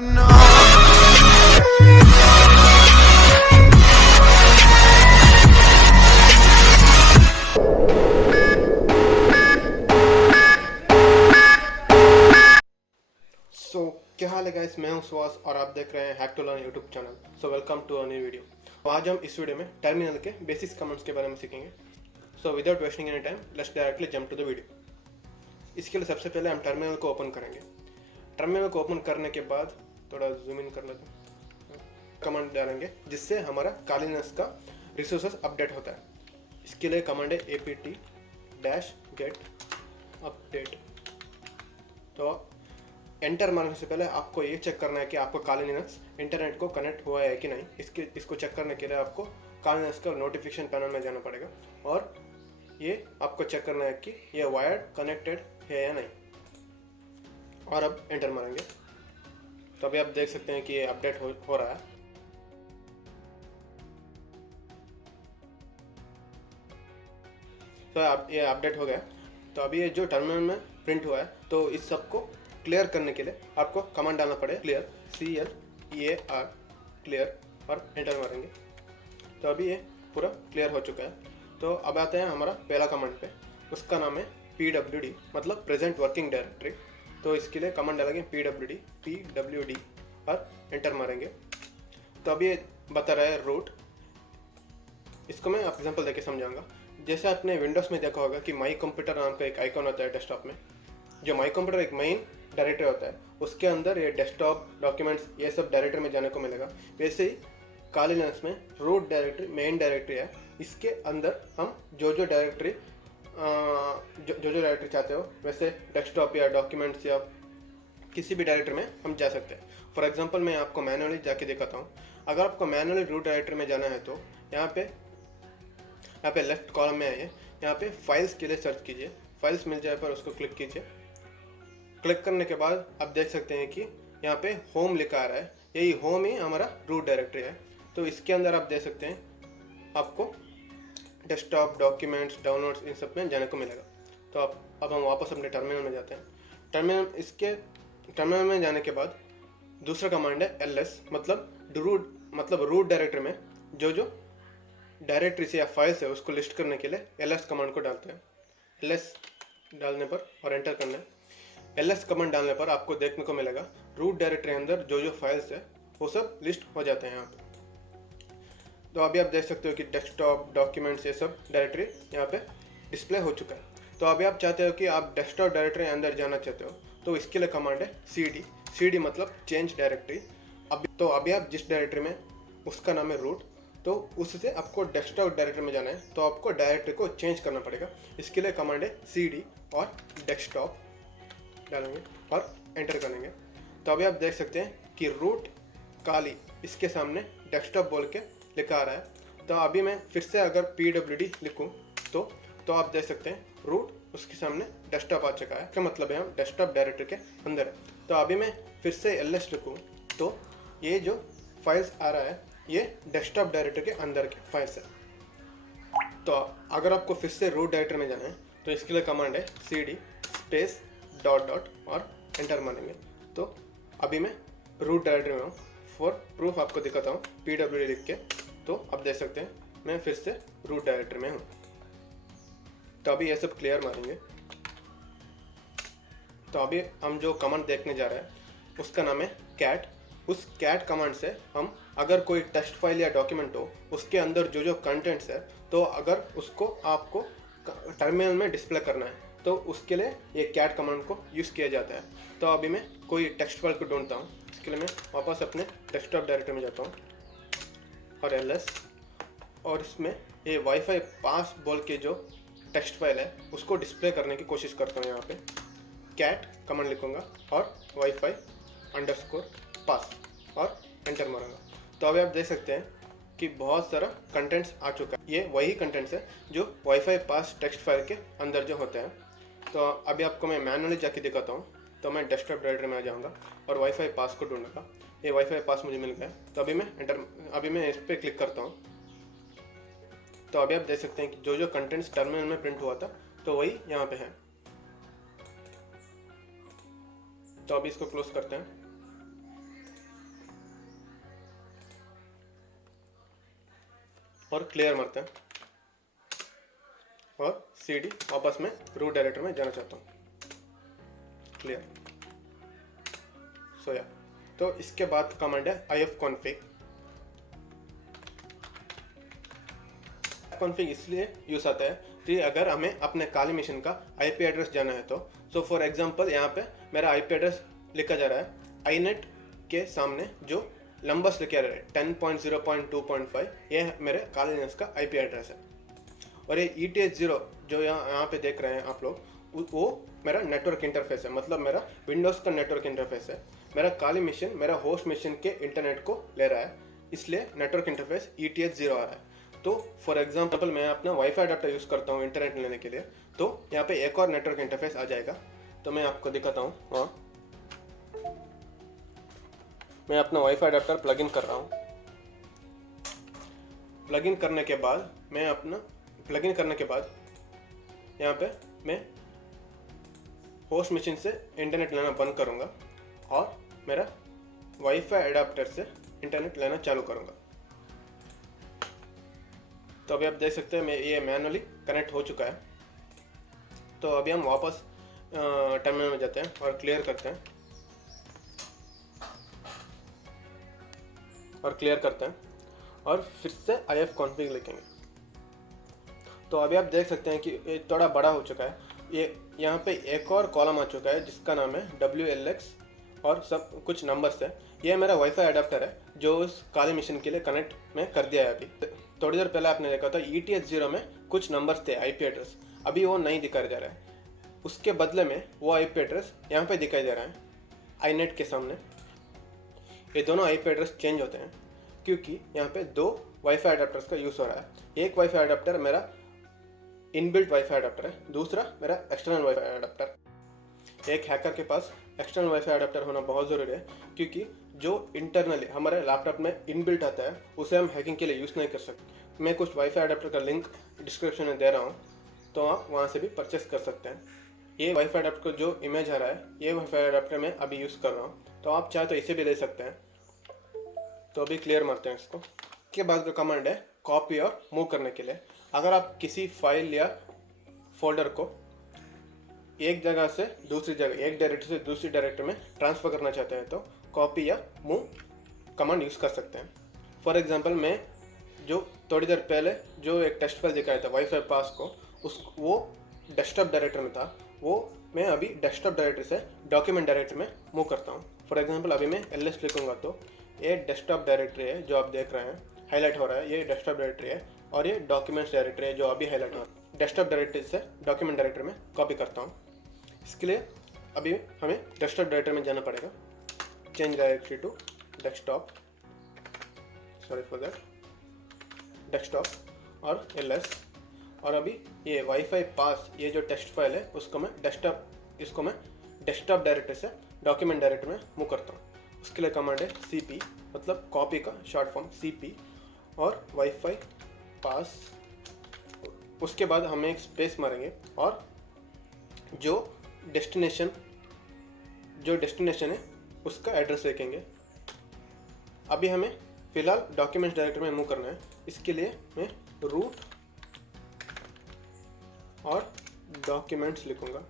never know. सो क्या हाल है guys, मैं हूं सुहास और आप देख रहे हैं hack to learn YouTube channel. So welcome to a new video. आज हम इस वीडियो में टर्मिनल के बेसिक्स कमांड्स के बारे में सीखेंगे। So without wasting any time let's directly jump to the video. इसके लिए सबसे पहले हम टर्मिनल को ओपन करेंगे। टर्मिनल को ओपन करने के बाद थोड़ा जूम इन कर लेते हैं, कमांड डालेंगे जिससे हमारा कालीनेस का रिसोर्सेस अपडेट होता है। इसके लिए कमांड है apt-get अपडेट। तो एंटर मारने से पहले आपको ये चेक करना है कि आपको काली लिनक्स इंटरनेट को कनेक्ट हुआ है कि नहीं। इसको चेक करने के लिए आपको काली लिनक्स का नोटिफिकेशन पैनल में जाना पड़ेगा और ये आपको चेक करना है कि ये वायर्ड कनेक्टेड है या नहीं। और अब एंटर मारेंगे तो अभी आप देख सकते हैं कि ये अपडेट हो रहा है। तो अब ये अपडेट हो गया। तो अभी ये जो टर्मिनल में प्रिंट हुआ है, तो इस सब को क्लियर करने के लिए आपको कमांड डालना पड़ेगा क्लियर, CLEAR क्लियर, और एंटर मारेंगे। तो अभी ये पूरा क्लियर हो चुका है। तो अब आते हैं हमारा पहला कमांड पे। उसका नाम है PWD मतलब प्रेजेंट वर्किंग डायरेक्टरी। तो इसके लिए कमांड डालेंगे PWD और एंटर मारेंगे। तो अभी ये बता रहा है रूट। इसको मैं एग्जांपल देके समझाऊंगा। जैसे आपने विंडोज़ में देखा होगा कि माई कंप्यूटर नाम का एक आइकॉन होता है डेस्कटॉप में। जो माई कंप्यूटर एक मेन डायरेक्टरी होता है, उसके अंदर ये डेस्कटॉप, डॉक्यूमेंट्स, ये सब डायरेक्टरी में जाने को मिलेगा। वैसे ही काली लिनक्स में रूट डायरेक्टरी मेन डायरेक्टरी है। इसके अंदर हम जो डायरेक्टरी डायरेक्टरी चाहते हो, वैसे डेस्कटॉप या डॉक्यूमेंट्स या किसी भी डायरेक्टरी में हम जा सकते हैं। फॉर एग्जांपल मैं आपको मैनुअली जाके दिखाता हूँ। अगर आपको मैनुअली रूट डायरेक्टरी में जाना है तो यहाँ पे लेफ्ट कॉलम में आइए। यहाँ पे फाइल्स के लिए सर्च कीजिए। फाइल्स मिल जाए पर उसको क्लिक कीजिए। क्लिक करने के बाद आप देख सकते हैं कि यहाँ पे होम लिखा आ रहा है। यही होम ही हमारा रूट डायरेक्टरी है। तो इसके अंदर आप देख सकते हैं आपको डेस्कटॉप, डॉक्यूमेंट्स, डाउनलोड्स, इन सब में जाने को मिलेगा। तो अब हम वापस अपने टर्मिनल में जाते हैं। टर्मिनल में जाने के बाद दूसरा कमांड है ls मतलब रूट डायरेक्टरी में जो डायरेक्टरीज या फाइल्स है उसको लिस्ट करने के लिए ls कमांड को डालते हैं। ls डालने पर और एंटर करना है। ls कमांड डालने पर आपको देखने को मिलेगा रूट डायरेक्टरी अंदर जो फाइल्स है वो सब लिस्ट हो जाते हैं यहाँ पे। तो अभी आप देख सकते हो कि डेस्कटॉप, डॉक्यूमेंट्स, ये सब डायरेक्टरी यहाँ पे डिस्प्ले हो चुका है। तो अभी आप चाहते हो कि आप डेस्कटॉप डायरेक्टरी अंदर जाना चाहते हो, तो इसके लिए कमांड है CD मतलब चेंज डायरेक्टरी। अभी आप जिस डायरेक्टरी में, उसका नाम है रूट, तो उससे आपको डेस्कटॉप डायरेक्टरी में जाना है, तो आपको डायरेक्टरी को चेंज करना पड़ेगा। इसके लिए कमांड है CD और डेस्कटॉप डालेंगे और एंटर करेंगे। तो अभी आप देख सकते हैं कि रूट काली, इसके सामने डेस्कटॉप बोल के लिखा आ रहा है। तो अभी मैं फिर से अगर PWD लिखूं तो आप देख सकते हैं रूट, उसके सामने डेस्कटॉप आ चुका है। इसका मतलब है हम डेस्कटॉप डायरेक्टरी के अंदर है। तो अभी मैं फिर से ls लिखूं तो ये जो फाइल्स आ रहा है ये डेस्कटॉप डायरेक्टरी के अंदर के फाइल्स है। तो अगर आपको फिर से रूट डायरेक्टरी में जाना है तो इसके लिए कमांड है CD स्पेस ... और एंटर मारेंगे। तो अभी मैं रूट डायरेक्टरी में हूँ। फॉर प्रूफ आपको दिखाता हूँ PWD लिख के। तो आप देख सकते हैं मैं फिर से रूट डायरेक्टरी में हूँ। तो अभी ये सब क्लियर मारेंगे। तो अभी हम जो कमांड देखने जा रहे हैं उसका नाम है cat। उस cat कमांड से हम अगर कोई टेक्स्ट फाइल या डॉक्यूमेंट हो, उसके अंदर जो कंटेंट्स है, तो अगर उसको आपको टर्मिनल में डिस्प्ले करना है तो उसके लिए ये cat कमांड को यूज़ किया जाता है। तो अभी मैं कोई टेक्स्ट फाइल को ढूंढता हूँ। इसके लिए मैं वापस अपने डेस्कटॉप डायरेक्टरी में जाता हूँ और ls, और इसमें ये वाईफाई पास बोल के जो टेक्स्ट फाइल है उसको डिस्प्ले करने की कोशिश करता हूँ। यहाँ पे cat कमांड लिखूँगा और वाईफाई_पास और एंटर मारूंगा। तो अभी आप देख सकते हैं कि बहुत सारा कंटेंट्स आ चुका है। ये वही कंटेंट्स है जो वाईफाई पास टेक्स्ट फाइल के अंदर जो होते हैं। तो अभी आपको मैं मैनुअली जाके दिखाता हूँ। तो मैं डेस्कटॉप डायरेक्टरी में आ जाऊँगा और वाईफाई पास को ढूंढूंगा। ये वाईफाई पास मुझे मिल गया। तो अभी मैं इस पर क्लिक करता हूँ। तो अभी आप देख सकते हैं कि जो कंटेंट्स टर्मिनल में प्रिंट हुआ था तो वही यहाँ पे है। तो अभी इसको क्लोज करते हैं। और क्लियर मारते हैं और cd वापस मैं रूट डायरेक्टरी में जाना चाहता हूँ, क्लियर। सो या तो इसके बाद कमांड है ifconfig। config इसलिए यूज आता है कि अगर हमें अपने काली मशीन का आईपी एड्रेस जाना है तो सो फॉर एग्जांपल यहाँ पे मेरा आईपी एड्रेस लिखा जा रहा है आईनेट के सामने जो लंबस लिखा रहा है 10.0.2.5, ये मेरे काली मशीन का आईपी एड्रेस है। और ये ETH0 जो यहाँ पे देख रहे हैं आप लोग, वो मेरा नेटवर्क इंटरफेस है, मतलब मेरा विंडोज़ का नेटवर्क इंटरफेस है। मेरा काली मशीन मेरा होस्ट मशीन के इंटरनेट को ले रहा है, इसलिए नेटवर्क इंटरफेस ETH0 आ रहा है। तो फॉर एग्जांपल मैं अपना वाईफाई अडाप्टर यूज़ करता हूँ इंटरनेट लेने के लिए, तो यहाँ पे एक और नेटवर्क इंटरफेस आ जाएगा। तो मैं आपको दिखाता हूँ। हाँ, मैं अपना वाईफाई अडाप्टर प्लग इन कर रहा हूँ। प्लग इन करने के बाद यहाँ पे मैं होस्ट मशीन से इंटरनेट लेना बंद करूँगा और मेरा वाईफाई अडाप्टर से इंटरनेट लेना चालू करूँगा। तो अभी आप देख सकते हैं ये मैनुअली कनेक्ट हो चुका है। तो अभी हम वापस टर्मिनल में जाते हैं और क्लियर करते हैं और फिर से ifconfig लिखेंगे। तो अभी आप देख सकते हैं कि ये थोड़ा बड़ा हो चुका है। ये यहाँ पे एक और कॉलम आ चुका है जिसका नाम है WLX और सब कुछ नंबर्स है। ये मेरा वाईफाई अडाप्टर है जो उस काली मशीन के लिए कनेक्ट में कर दिया है। अभी थोड़ी देर पहले आपने देखा था ETH0 में कुछ नंबर्स थे आईपी एड्रेस, अभी वो नहीं दिखाया जा रहा है। उसके बदले में वो आईपी एड्रेस यहाँ पे दिखाई दे रहा है आईनेट के सामने। ये दोनों आईपी एड्रेस चेंज होते हैं क्योंकि यहाँ पे दो वाईफाई अडाप्टर्स का यूज़ हो रहा है। एक वाईफाई अडाप्टर मेरा इनबिल्ट वाईफाई अडाप्टर है, दूसरा मेरा एक्सटर्नल वाईफाई अडाप्टर। एक हैकर के पास एक्सटर्नल वाईफाई अडाप्टर होना बहुत ज़रूरी है क्योंकि जो इंटरनली हमारे लैपटॉप में इनबिल्ट आता है उसे हम हैकिंग के लिए यूज़ नहीं कर सकते। मैं कुछ वाईफाई अडाप्टर का लिंक डिस्क्रिप्शन में दे रहा हूँ, तो आप वहाँ से भी परचेस कर सकते हैं। ये वाईफाई अडाप्टर जो इमेज आ रहा है, ये वाईफाई अडाप्टर मैं अभी यूज़ कर रहा हूँ, तो आप चाहे तो इसे भी ले सकते हैं। तो अभी क्लियर मारते हैं इसको। इसके बाद का कमांड है कॉपी और मूव करने के लिए। अगर आप किसी फाइल या फोल्डर को एक जगह से दूसरी जगह, एक डायरेक्टरी से दूसरी डायरेक्टरी में ट्रांसफ़र करना चाहते हैं तो कॉपी या मूव कमांड यूज़ कर सकते हैं। फॉर एग्जांपल मैं जो थोड़ी देर पहले जो एक टेस्ट फाइल दिखाया था वाईफाई पास को, वो डेस्कटॉप डायरेक्टरी में था, वो मैं अभी डेस्कटॉप डायरेक्टरी से डॉक्यूमेंट डायरेक्टरी में मूव करता हूँ। फॉर एग्जांपल अभी मैं ls लिखूँगा तो ये डेस्कटॉप डायरेक्टरी है जो आप देख रहे हैं हाईलाइट हो रहा है, ये डेस्कटॉप डायरेक्टरी है। और ये डॉक्यूमेंट्स डायरेक्टरी है जो अभी हाईलाइट हो रहा है। डेस्कटॉप डायरेक्टरी से डॉक्यूमेंट डायरेक्टरी में कॉपी करता हूँ। इसके लिए अभी हमें डेस्कटॉप डायरेक्टरी में जाना पड़ेगा। Change directory to desktop, sorry for that, desktop और ls। और अभी ये वाईफाई पास ये जो टेक्स्ट फाइल है इसको मैं डेस्कटॉप डायरेक्टरी से डॉक्यूमेंट डायरेक्टरी में मूव करता हूँ। उसके लिए कमांड है cp, मतलब कॉपी का शॉर्ट फॉर्म cp और वाईफाई पास। उसके बाद हम एक स्पेस मारेंगे और जो डेस्टिनेशन है उसका एड्रेस लिखेंगे। अभी हमें फ़िलहाल डॉक्यूमेंट्स डायरेक्टरी में मूव करना है, इसके लिए मैं रूट और डॉक्यूमेंट्स लिखूँगा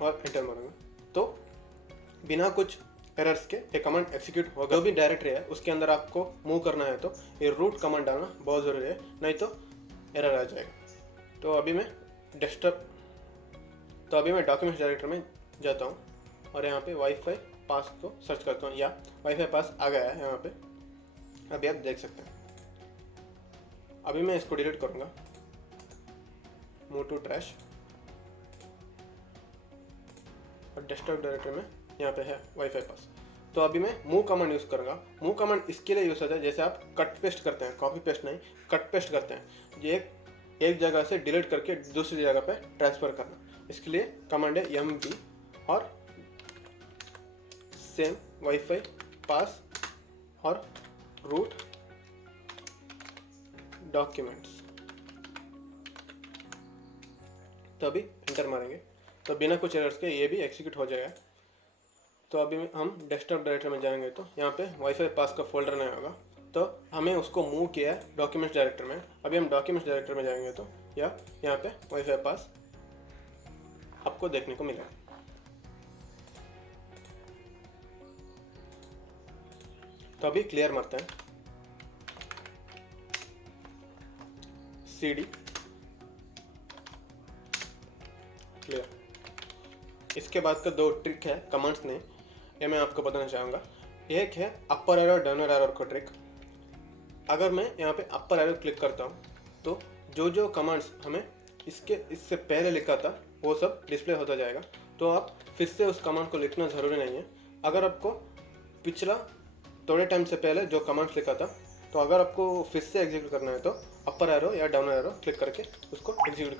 और एंटर मारूंगा। तो बिना कुछ एरर्स के ये कमांड एग्जीक्यूट होगा। जो भी डायरेक्टरी है उसके अंदर आपको मूव करना है तो ये रूट कमांड डालना बहुत ज़रूरी है, नहीं तो एरर आ जाएगा। तो अभी मैं डॉक्यूमेंट्स डायरेक्टरी में जाता हूँ और यहाँ पे वाईफाई पास को सर्च करता हूँ, या वाईफाई पास आ गया है यहाँ पे, अभी आप देख सकते हैं। अभी मैं इसको डिलीट करूँगा, मूव टू ट्रैश, और डेस्कटॉप डायरेक्टरी में यहाँ पे है वाईफाई पास। तो अभी मैं मूव कमांड यूज़ करूँगा। मूव कमांड इसके लिए यूज़ होता है जैसे आप कट पेस्ट करते हैं, कॉपी पेस्ट नहीं, कट पेस्ट करते हैं, ये एक जगह से डिलीट करके दूसरी जगह पे ट्रांसफ़र करना। इसके लिए कमांड है mv और सेम वाईफाई पास और रूट डॉक्यूमेंट्स। तो अभी एंटर मारेंगे तो बिना कुछ एरर्स के ये भी एग्जीक्यूट हो जाएगा। तो अभी हम डेस्कटॉप डायरेक्टरी में जाएंगे तो यहाँ पे वाईफाई पास का फोल्डर नहीं होगा, तो हमें उसको मूव किया है डॉक्यूमेंट्स डायरेक्टर में। अभी हम डॉक्यूमेंट्स डायरेक्टर में जाएंगे तो यहाँ पे वाईफाई पास आपको देखने को मिलेगा। तो अभी क्लियर मारते हैं, CD क्लियर। इसके बाद का 2 ट्रिक है कमांड्स ने, ये मैं आपको बताना चाहूँगा। एक है अपर एरो डाउन एरो का ट्रिक। अगर मैं यहाँ पे अपर एरो क्लिक करता हूँ तो जो कमांड्स हमें इससे पहले लिखा था वो सब डिस्प्ले होता जाएगा। तो आप फिर से उस कमांड को लिखना ज़रूरी नहीं है। अगर आपको पिछला थोड़े टाइम से पहले जो कमांड्स लिखा था, तो अगर आपको फिर से एग्जीक्यूट करना है तो अपर एरो या डाउन एरो क्लिक करके उसको एग्जीक्यूट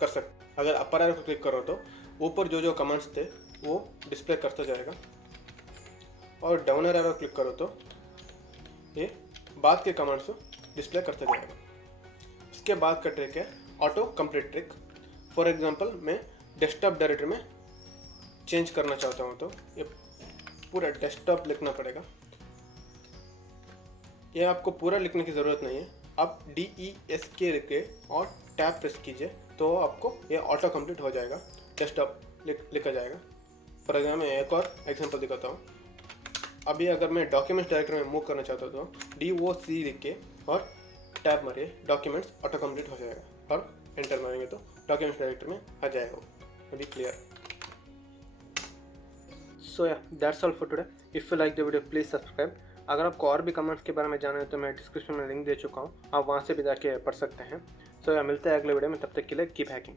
कर सकते। अगर अपर एरो को क्लिक करो तो ऊपर जो कमांड्स थे वो डिस्प्ले करता जाएगा, और डाउन एरो क्लिक करो तो ये बाद के कमांड्स को डिस्प्ले करता जाएगा। इसके बाद का ट्रिक है auto complete trick. For example मैं डेस्कटॉप डायरेक्टरी में चेंज करना चाहता हूँ तो ये पूरा डेस्कटॉप लिखना पड़ेगा। ये आपको पूरा लिखने की ज़रूरत नहीं है, आप DESK लिख के और टैब प्रेस कीजिए तो आपको ये ऑटो कंप्लीट हो जाएगा, डेस्कटॉप लिखा जाएगा। फॉर एग्जाम्पल मैं एक और एग्जांपल दिखाता हूँ। अभी अगर मैं डॉक्यूमेंट्स डायरेक्टरी में मूव करना चाहता हूँ तो DOC लिख के और टैब मारिए, डॉक्यूमेंट्स ऑटो कंप्लीट हो जाएगा, और एंटर मारेंगे तो डॉक्यूमेंट्स डायरेक्टरी में आ जाएगा। अभी क्लियर। सो या that's all for today. If you like the video please subscribe. अगर आपको और भी कमेंट्स के बारे में जानना है तो मैं डिस्क्रिप्शन में लिंक दे चुका हूँ, आप वहाँ से भी जाके पढ़ सकते हैं। सो या मिलते हैं अगले वीडियो में, तब तक के लिए कीप हैकिंग।